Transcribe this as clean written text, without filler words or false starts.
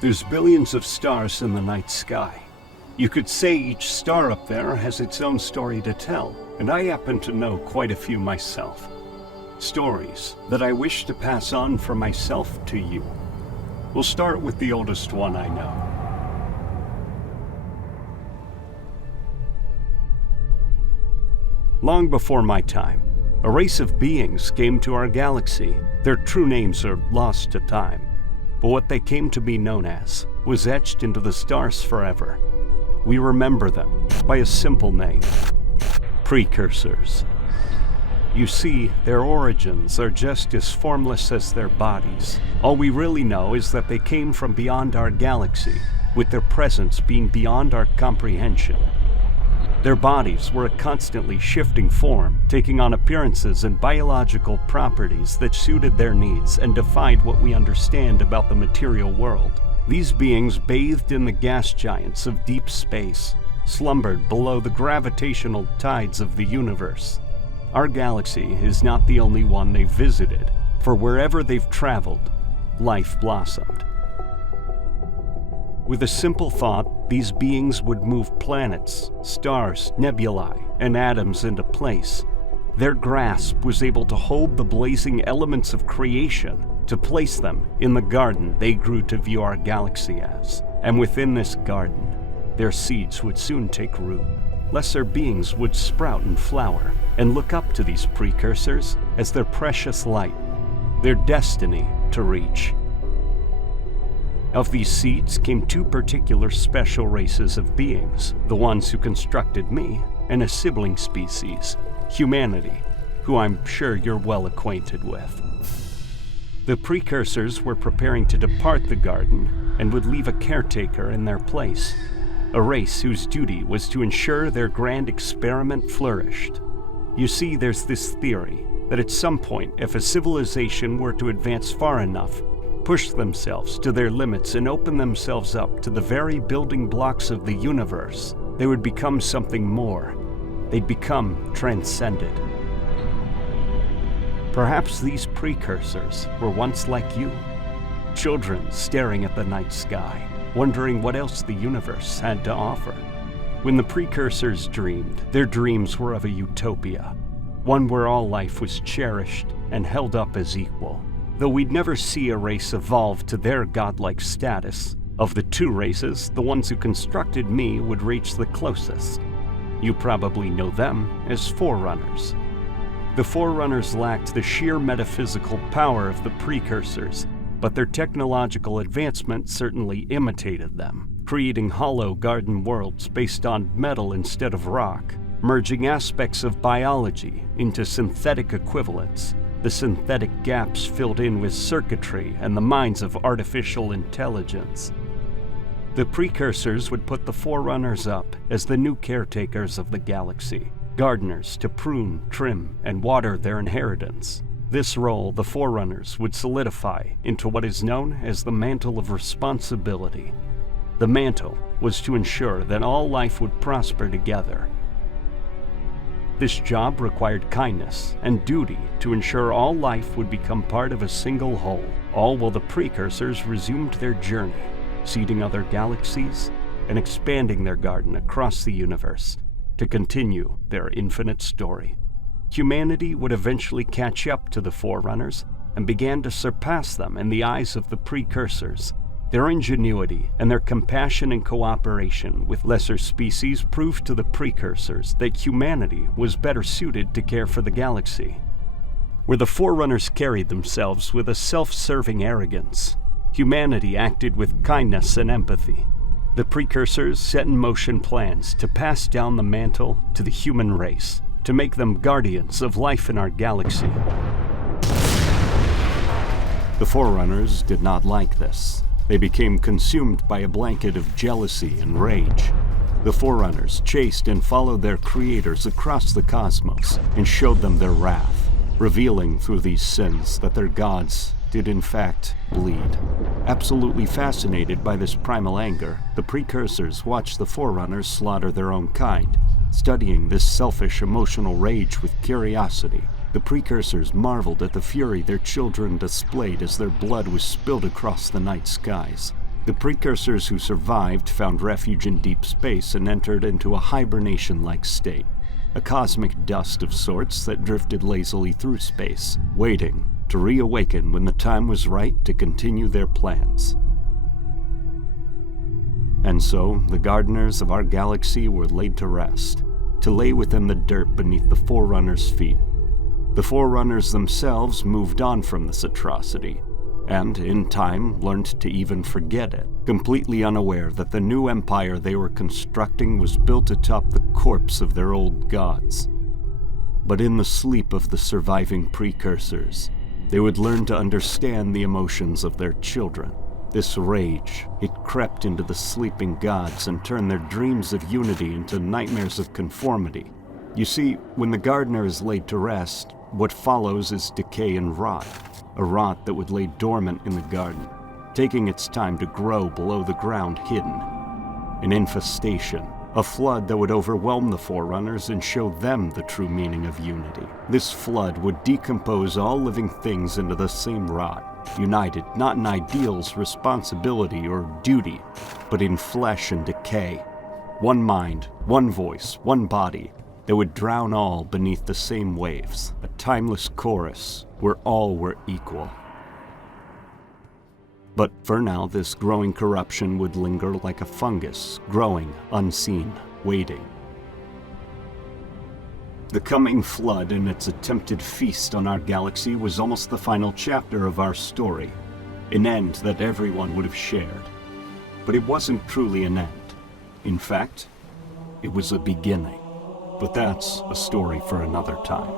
There's billions of stars in the night sky. You could say each star up there has its own story to tell, and I happen to know quite a few myself. Stories that I wish to pass on from myself to you. We'll start with the oldest one I know. Long before my time, a race of beings came to our galaxy. Their true names are lost to time, but what they came to be known as was etched into the stars forever. We remember them by a simple name: Precursors. You see, their origins are just as formless as their bodies. All we really know is that they came from beyond our galaxy, with their presence being beyond our comprehension. Their bodies were a constantly shifting form, taking on appearances and biological properties that suited their needs and defied what we understand about the material world. These beings bathed in the gas giants of deep space, slumbered below the gravitational tides of the universe. Our galaxy is not the only one they've visited, for wherever they've traveled, life blossomed. With a simple thought, these beings would move planets, stars, nebulae, and atoms into place. Their grasp was able to hold the blazing elements of creation, to place them in the garden they grew to view our galaxy as. And within this garden, their seeds would soon take root. Lesser beings would sprout and flower, and look up to these precursors as their precious light, their destiny to reach. Of these seeds came two particular special races of beings, the ones who constructed me, and a sibling species, humanity, who I'm sure you're well acquainted with. The precursors were preparing to depart the garden and would leave a caretaker in their place, a race whose duty was to ensure their grand experiment flourished. You see, there's this theory that at some point, if a civilization were to advance far enough, push themselves to their limits and open themselves up to the very building blocks of the universe, they would become something more. They'd become transcended. Perhaps these precursors were once like you, children staring at the night sky, wondering what else the universe had to offer. When the precursors dreamed, their dreams were of a utopia, one where all life was cherished and held up as equal. Though we'd never see a race evolve to their godlike status, of the two races, the ones who constructed me would reach the closest. You probably know them as Forerunners. The Forerunners lacked the sheer metaphysical power of the Precursors, but their technological advancement certainly imitated them, creating hollow garden worlds based on metal instead of rock, merging aspects of biology into synthetic equivalents, the synthetic gaps filled in with circuitry and the minds of artificial intelligence. The Precursors would put the Forerunners up as the new caretakers of the galaxy, gardeners to prune, trim, and water their inheritance. This role the Forerunners would solidify into what is known as the Mantle of Responsibility. The mantle was to ensure that all life would prosper together. This job required kindness and duty to ensure all life would become part of a single whole, all while the Precursors resumed their journey, seeding other galaxies and expanding their garden across the universe to continue their infinite story. Humanity would eventually catch up to the Forerunners and began to surpass them in the eyes of the Precursors. Their ingenuity and their compassion and cooperation with lesser species proved to the Precursors that humanity was better suited to care for the galaxy. Where the Forerunners carried themselves with a self-serving arrogance, humanity acted with kindness and empathy. The Precursors set in motion plans to pass down the mantle to the human race, to make them guardians of life in our galaxy. The Forerunners did not like this. They became consumed by a blanket of jealousy and rage. The Forerunners chased and followed their creators across the cosmos and showed them their wrath, revealing through these sins that their gods did in fact bleed. Absolutely fascinated by this primal anger, the Precursors watched the Forerunners slaughter their own kind. Studying this selfish emotional rage with curiosity, the Precursors marveled at the fury their children displayed as their blood was spilled across the night skies. The Precursors who survived found refuge in deep space and entered into a hibernation-like state, a cosmic dust of sorts that drifted lazily through space, waiting to reawaken when the time was right to continue their plans. And so, the gardeners of our galaxy were laid to rest, to lay within the dirt beneath the Forerunners' feet. The Forerunners themselves moved on from this atrocity, and, in time, learned to even forget it, completely unaware that the new empire they were constructing was built atop the corpse of their old gods. But in the sleep of the surviving Precursors, they would learn to understand the emotions of their children. This rage, it crept into the sleeping gods and turned their dreams of unity into nightmares of conformity. You see, when the gardener is laid to rest, what follows is decay and rot, a rot that would lay dormant in the garden, taking its time to grow below the ground hidden. An infestation, a flood that would overwhelm the Forerunners and show them the true meaning of unity. This flood would decompose all living things into the same rot, united not in ideals, responsibility, or duty, but in flesh and decay. One mind, one voice, one body, that would drown all beneath the same waves, a timeless chorus where all were equal. But for now, this growing corruption would linger like a fungus, growing, unseen, waiting. The coming flood and its attempted feast on our galaxy was almost the final chapter of our story, an end that everyone would have shared. But it wasn't truly an end. In fact, it was a beginning. But that's a story for another time.